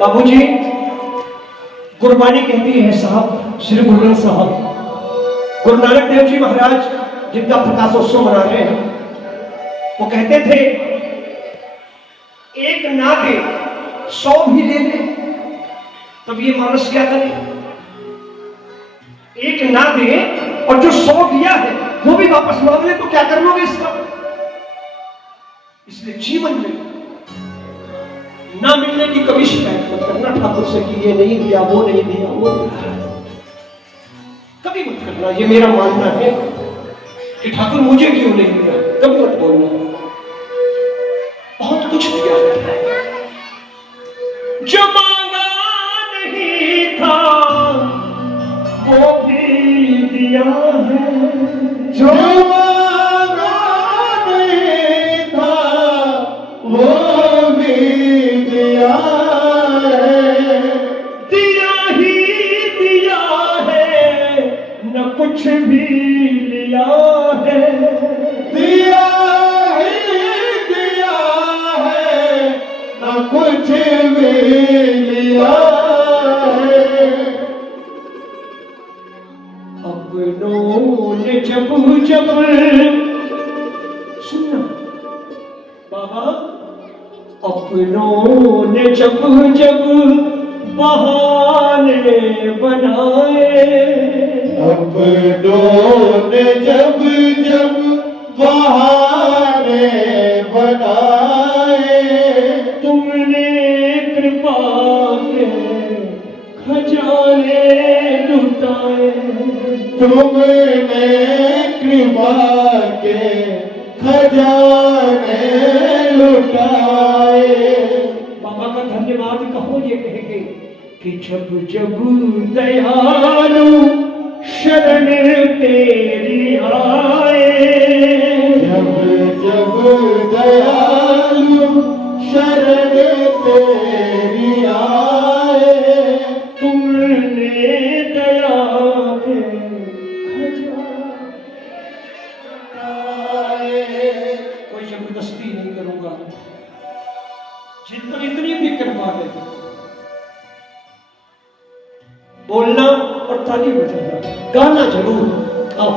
बाबूजी, गुरबानी कहती है साहब, श्री गुरु ग्रंथ साहब, गुरु नानक देव जी महाराज जिनका प्रकाशोत्सव मना रहे हैं, वो कहते थे एक ना दे 100 भी ले ले, तब ये मानस क्या करे? एक ना दे और जो 100 दिया है वो भी वापस मांग ले, तो क्या कर लोगे इसका? इसलिए जीवन में ना मिलने की कभी शिकायत मत करना ठाकुर से कि ये नहीं दिया, वो नहीं दिया, वो कभी मत करना। ये मेरा मानना है कि ठाकुर मुझे क्यों नहीं दिया, कभी मत बोलना। बहुत कुछ दिया है, जो मांगा नहीं था वो भी दिया है, जो मांगा नहीं था वो भी दिया है, दिया ही दिया है, न कुछ भी लिया है, दिया ही दिया है, न कुछ भी लिया है। अपनों ने जब जब सुनना बाबा, अपनों ने जब जब बहाने बनाए, अपनों ने जब जब बहाने बनाए, तुमने कृपा के खजाने लुटाए, तुमने कृपा के खजाने लुटाए। बाबा का धन्यवाद कहो ये कह के कि जब जब दयालु शरण तेरी आए, जब जब दयालु शरण तेरी आए, तुमने दया के खजाने। कोई जबरदस्ती नहीं करूंगा, जितनी इतनी भी कृपा है, बोलना और ताली बजाना, गाना जरूर। आओ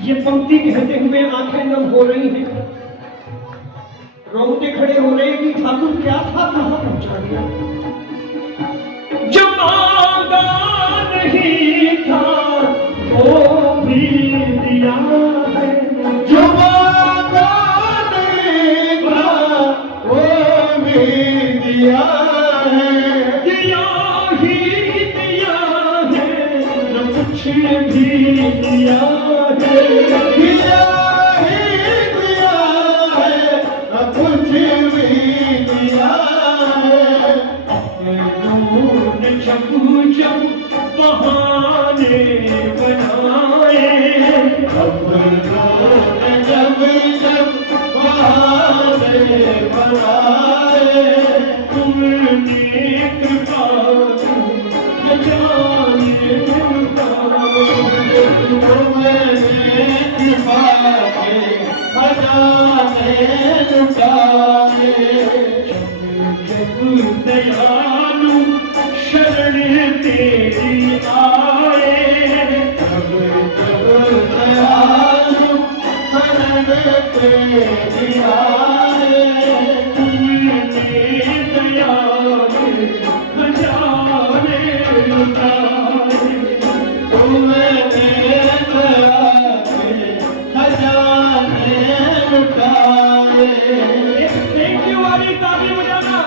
ये पंक्ति कहते हुए आंखें नम हो रही हैं, रोंगटे खड़े हो रहे कि ठाकुर क्या था, कहां पहुंचा दिया। जो मांगा नहीं था वो भी दिया है, जो मांगा नहीं था वो भी दिया है, दिया ही दिया है, न कुछ भी दिया है, दिया ही दिया है, न कुछ भी दिया है। अपनों ने जब जब बहाने बनाए, अपनों ने जब जब बहाने बनाए, तुमने कृपा खजाने लुटाए, तुमने कृपा के खजाने लुटाए। जब दयालु शरण तेरी आए, जब जब दयालु शरण तेरी आए, तुमने दया के खजाने लुटाए। तूने खजाने लुटाए। थैंक यू वाली ताली बजाना।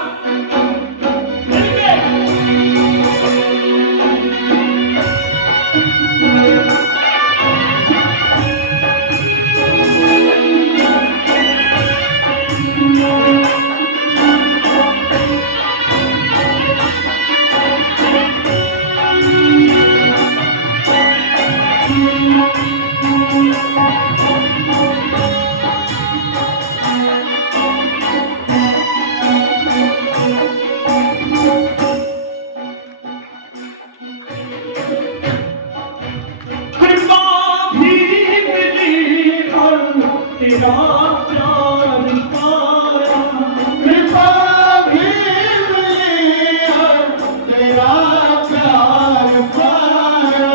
तेरा प्यार पाया, कृपा भी मिली और तेरा प्यार पाया।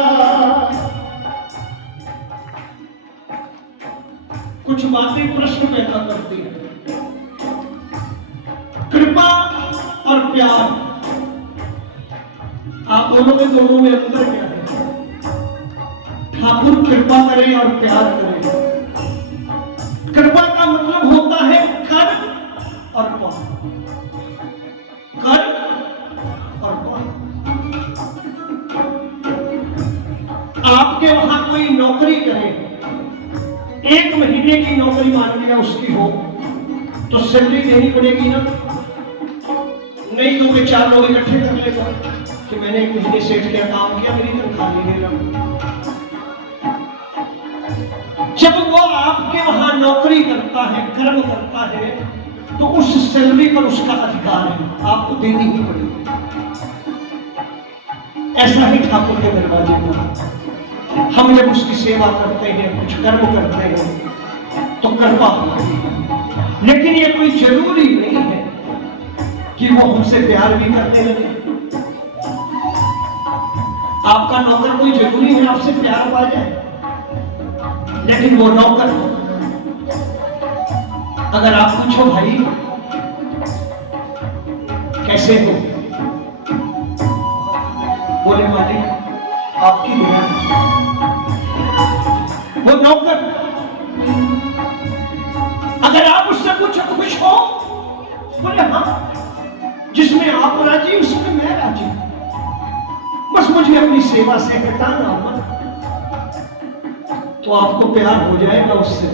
कुछ बातें प्रश्न पैदा करती हैं। कृपा और प्यार, आप दोनों में अंतर क्या है? ठाकुर कृपा करें और प्यार करें। कृपा का मतलब होता है कर और पार, कर और पार। आपके वहां कोई नौकरी करे, 1 महीने की नौकरी मान लिया उसकी हो, तो सैलरी देनी पड़ेगी ना? नहीं तो मैं 4 लोग इकट्ठे कर लेगा कि मैंने एक महीने सेठ किया, काम किया, मेरी तनख्वाह नहीं देगा। जब वो आपके वहां नौकरी करता है, कर्म करता है, तो उस सैलरी पर उसका अधिकार है, आपको देनी ही पड़ेगी। ऐसा ही ठाकुर के दरवाजे पर हम जब उसकी सेवा करते हैं, कुछ कर्म करते हैं, तो कृपा होती है। लेकिन ये कोई जरूरी नहीं है कि वो हमसे प्यार भी करते रहे। आपका नौकर कोई जरूरी है आपसे प्यार पा जाए, लेकिन वो नौकर, अगर आप पूछो भाई कैसे हो, बोले मालिक आपकी दया। वो नौकर, अगर आप उससे पूछो खुश हो, बोले हाँ, जिसमें आप राजी उसमें मैं राजी, बस मुझे अपनी सेवा से हटाना मत, तो आपको प्यार हो जाएगा उससे।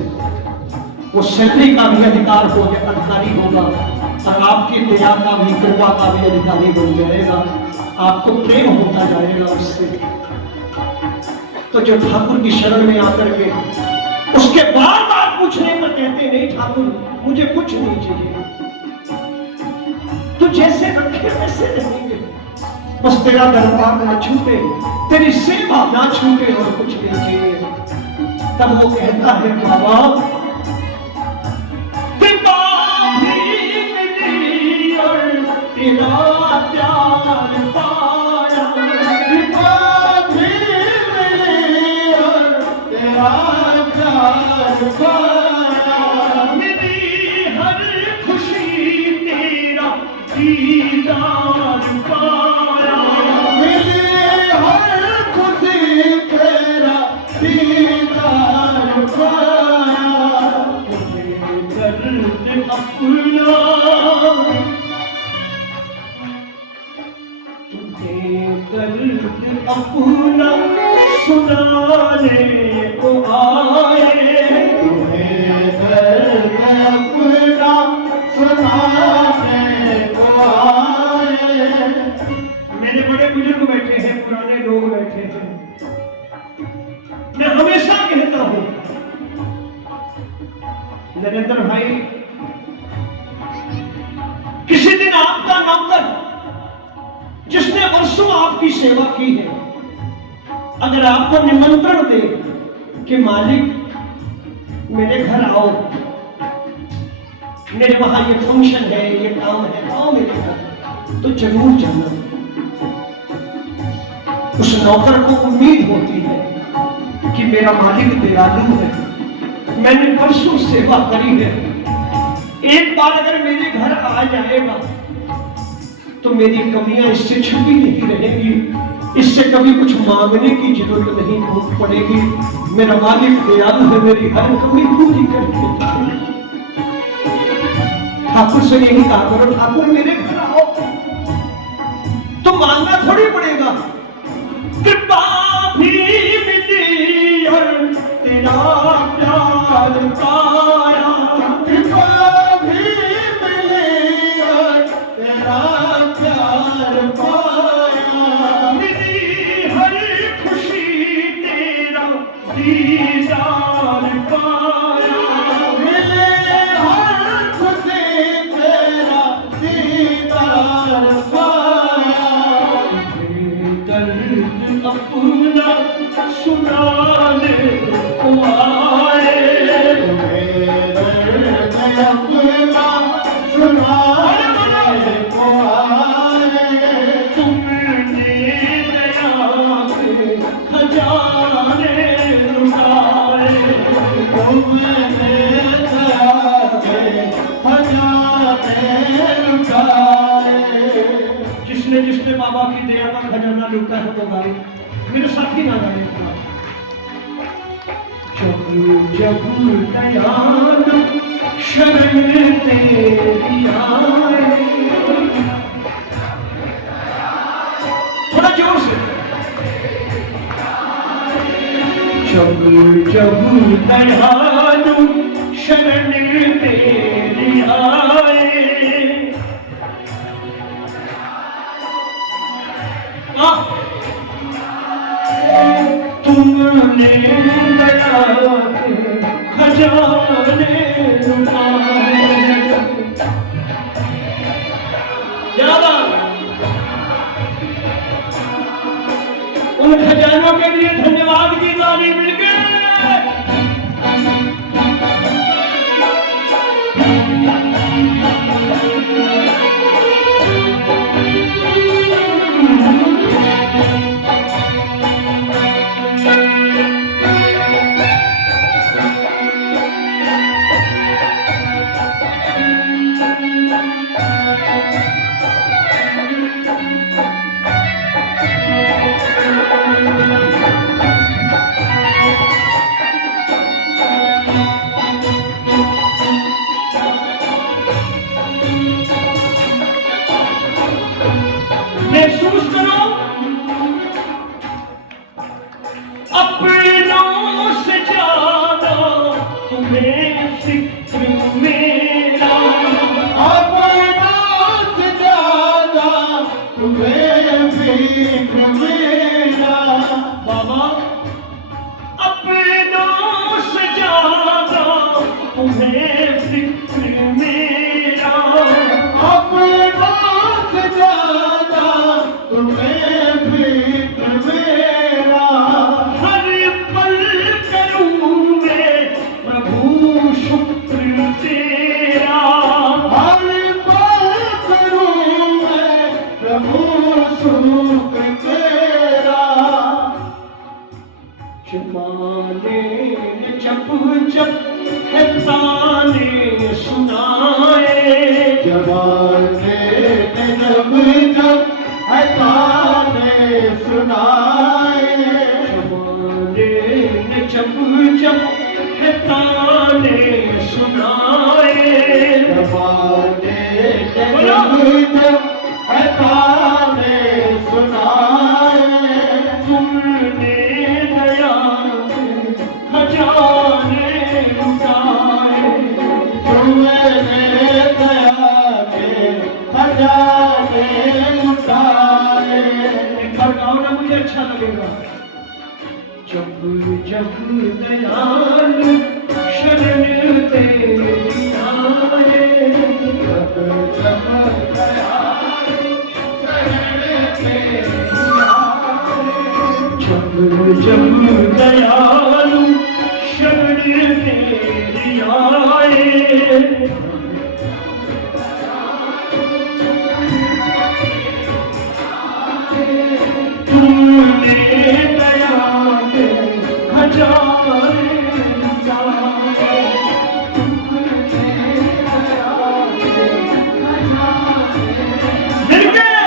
वो सैलरी का भी अधिकारी होगा और आपकी दया का भी, कृपा का भी अधिकारी बन जाएगा। आपको प्रेम होता जाएगा उससे। तो जो ठाकुर की शरण में आकर के उसके बार बार पूछने पर कहते नहीं ठाकुर मुझे कुछ नहीं चाहिए, तो जैसे रखे वैसे रहेंगे, बस तेरा दरबार ना छूटे, तेरी सेवा ना छूटे और कुछ नहीं चाहिए। तब वो कहता है बाबा कृपा भी मिली और तेरा प्यार पाया, कृपा भी मिली और तेरा प्यार पाया। मेरी हर खुशी तेरा दीदार पाया, मेरी हर खुशी तेरा दीदार पाया। दर्द अपना तुझे दर्द अपना सुनाने को आए, तुम्हें दर्द अपना सुनाने को आए। मेरे बड़े बुजुर्ग बैठे हैं, पुराने लोग बैठे हैं। मैं हमेशा कहता हूं नरेंद्र भाई, किसी दिन आपका नौकर जिसने वर्षों आपकी सेवा की है, अगर आपको निमंत्रण दे कि मालिक मेरे घर आओ, मेरे वहां ये फंक्शन है, ये काम है, आओ मेरे घर, तो जरूर जाना। उस नौकर को उम्मीद होती है कि मेरा मालिक दयालु है, मैंने वर्षों सेवा करी है, एक बार अगर मेरे घर आ जाएगा तो मेरी कमियां इससे छुपी नहीं रहेंगी, इससे कभी कुछ मांगने की जरूरत नहीं पड़ेगी। मेरा मालिक दयालु है, मेरी हर कमी पूरी करके देगा। ठाकुर से यही कहा करो, ठाकुर मेरे घर आओ, तो मांगना थोड़ी पड़ेगा। कृपा भी मिली और तेरा प्यार पाया, कृपा भी मिली और तेरा प्यार पाया, मिली हर खुशी तेरा दीदार पाया, मिले हर खुशी तेरा दीदार पाया, दर्द अपना सुनाने को आए, दर्द अपना सुनाने को आए, तुमने दया के खजाने लुटाए, तुमने दया के खजाने लुटाए। जिसने बाबा की दया का खजाना लुटा है वो गाए, मेरे साथी ना गाए। जब जब दयालु शरण तेरी आए, थोड़ा जोर से। जब जब दयालु शरण तेरी आए, तुमने दया के खजाने लुटाए। ज्यादा उन खजानों के लिए धन्यवाद की गाली मिल गई। महसूस करो अपनों से ज्यादा तुम्हें फिक्र मेरा, अपनों से ज्यादा तुम्हें फिक्र मेरा, बाबा अपनों से ज्यादा तुम्हें फिक्र मेरा, अपनों से ज्यादा तुम्हें फिक्र मेरा, हर पल करूं मैं प्रभु शुक्र तेरा, हर पल करूं मैं प्रभु शुक्र तेरा। जमाने जब जब है ताने सुनाए, जवाने जब जब है ताने सुनाए, जमाने जब जब है ताने सुनाए, जवाने जब जब है ताने सुनाए, तुमने दया के खजाने लुटाए, तुमने दया के खजाने लुटाए। एक बार गाओ ना, मुझे अच्छा लगेगा। जब जब दयालु शरण तेरी आए, जब जब दयालु शरण तेरी आए, जब जब दयालु शरण तेरी आए, तुमने दया के खजाने लुटाए, मिल गए।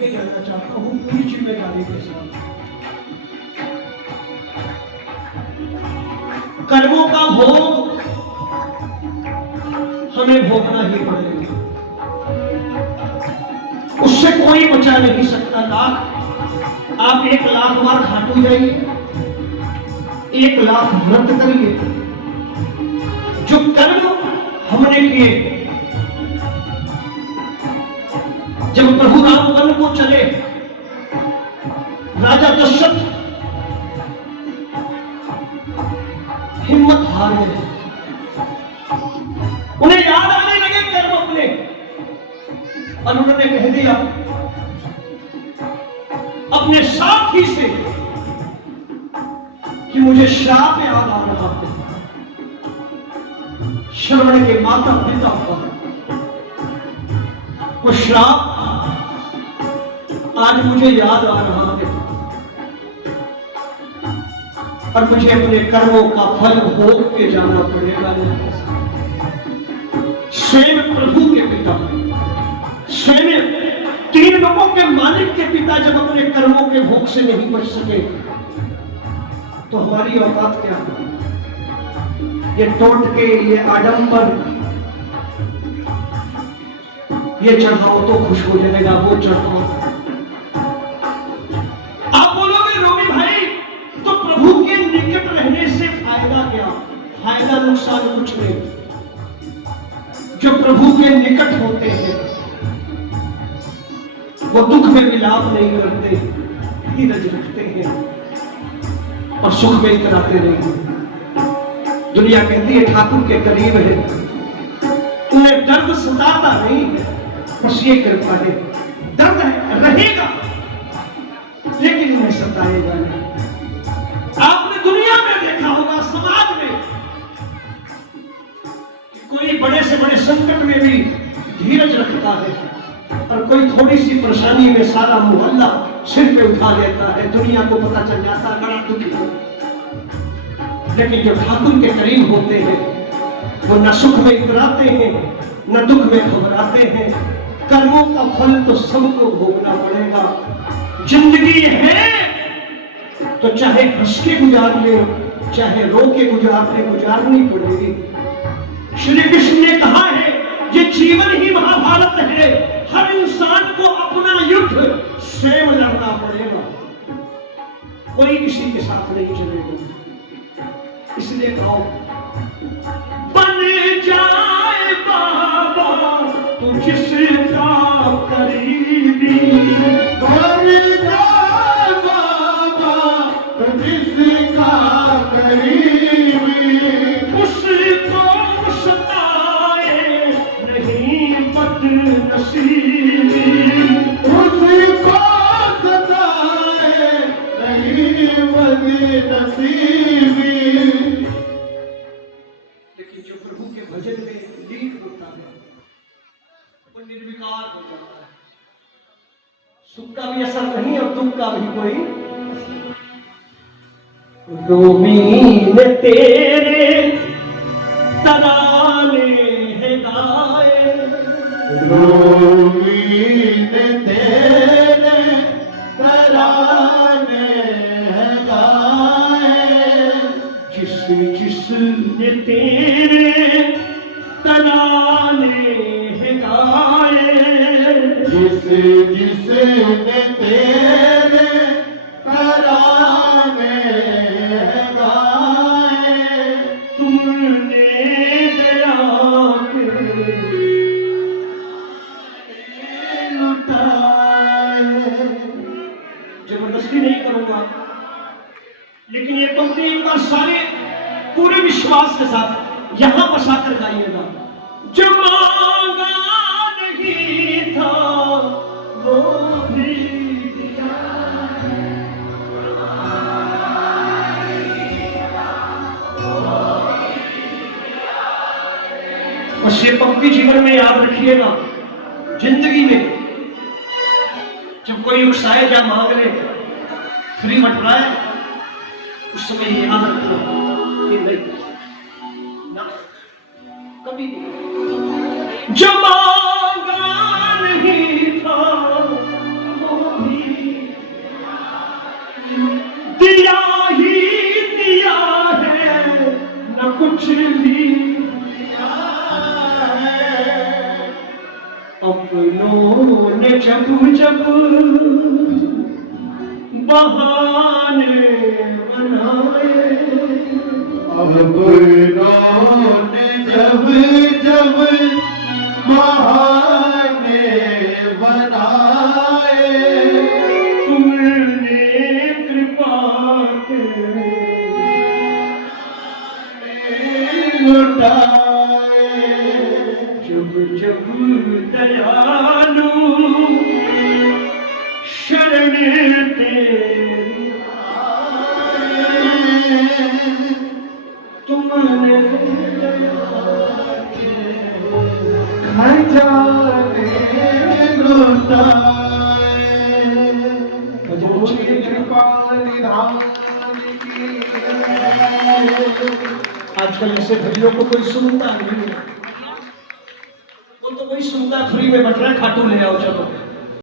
लेके जाना चाहता हूं पूरी जिम्मेदारी के साथ। कर्मों का भोग हमें भोगना ही पड़ेगा, उससे कोई बचा नहीं सकता। लाख आप 1,00,000 बार खाटू जाइए, 1,00,000 व्रत करिए, जो कर्म हमने किए। जब प्रभु राम वन को चले, राजा दशरथ हिम्मत हार गए, उन्हें याद आने लगे कर्म अपने, और उन्होंने कह दिया अपने साथी से कि मुझे श्राप याद आ रहा है, श्रवण के माता पिता पर वो श्राप आज मुझे याद आ रहा है, और मुझे अपने कर्मों का फल भोग के जाना पड़ेगा। स्वयं प्रभु के पिता, स्वयं 3 लोगों के मालिक के पिता जब अपने कर्मों के भोग से नहीं बच सके, तो हमारी औकात क्या है? ये टोट के, ये आडंबर, ये चढ़ाओ तो खुश हो जाएगा, वो चढ़ाओ। आप बोलोगे रोमी भाई, तो प्रभु के निकट रहने से फायदा क्या? फायदा नुकसान कुछ नहीं। जो प्रभु के निकट होते हैं वो दुख में विलाप नहीं करते, धीरज रखते हैं और सुख में इतराते नहीं। दुनिया कहती है ठाकुर के करीब है, उन्हें दर्द सताता नहीं है, बस ये कृपा है। दर्द है रहेगा लेकिन उन्हें सताएगा नहीं। आपने दुनिया में देखा होगा, समाज में, कोई बड़े से बड़े संकट में भी धीरज रखता है, और कोई थोड़ी सी परेशानी में सारा मोहल्ला सिर पे उठा लेता है, दुनिया को पता चल जाता बड़ा दुखी है। लेकिन जो ठाकुर के करीब होते हैं वो न सुख में इतराते हैं न दुख में घबराते हैं। कर्मों का फल तो सबको भोगना पड़ेगा। जिंदगी है तो चाहे हंस के गुजार ले, चाहे रो के गुजारनी पड़ेगी। श्री कृष्ण ने कहा है ये जीवन ही महाभारत है, हर इंसान को अपना युद्ध स्वयं लड़ना पड़ेगा, कोई किसी के साथ नहीं चलेगा। इसलिए कहो बन जाए बाबा तू जिसका करीबी, बन जाए बाबा तू जिसका करीबी, उसको सताए नहीं बदनसीबी, उसको सताए नहीं बदनसीबी। लेकिन जो प्रभु के भजन में लीन होता है वो निर्विकार हो जाता है। सुख का भी असर नहीं और दुख का भी कोई। रोमीन तेरे तराने हैं गाए, रोमीन तेरे तराने हैं गाए, जिसने तेरे तराने हैं गाए, जिसने तेरे तराने हैं गाए, तुमने दया के लुटाए। जबरदस्ती नहीं करूंगा, लेकिन ये पंक्ति एक बार सारे पूरे विश्वास के साथ यहां बसाकर गाइएगा। जो मांगा नहीं था वो भी दिया, बस ये पंक्ति जीवन में याद रखिएगा। जिंदगी में जब कोई उकसाए या मांग ले, फ्री मत रहा, उस समय ये याद रखना कि नहीं ना, कभी नहीं। जो मांगा नहीं था वो उन्होंने जब जब बहाने बनाए, अब इन्होंने जब जब बहाने बनाए, तुमने कृपा के लुटाए, जब जब दयालु शरण तेरी तुमने खजाने लुटाए, मुझे कृपा निधान की। आजकल ऐसे भजनों को कोई सुनता नहीं है, वो तो कोई सुनता फ्री में बट रहा है, खाटू ले आओ चलो।